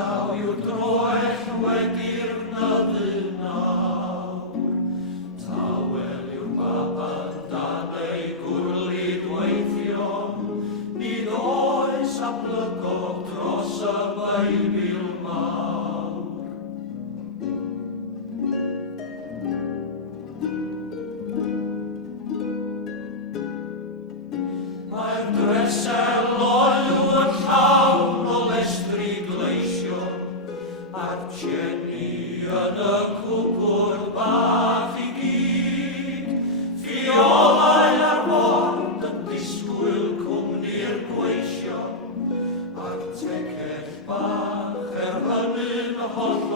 Daw yw'r droell wedi'r nyddu nawr. Tawel yw'r baban dan ei gwrlid weithio, nid oes ablygog dros y Beibil mawr. Mae'r dresel olw yn llawn o lestri gleisio, a'r Jenny yn y cwbwr bach i gyd. Fiolau ar bord yn disgwyl cwmni'r gweisio, a'r tegell bach hynny'n holl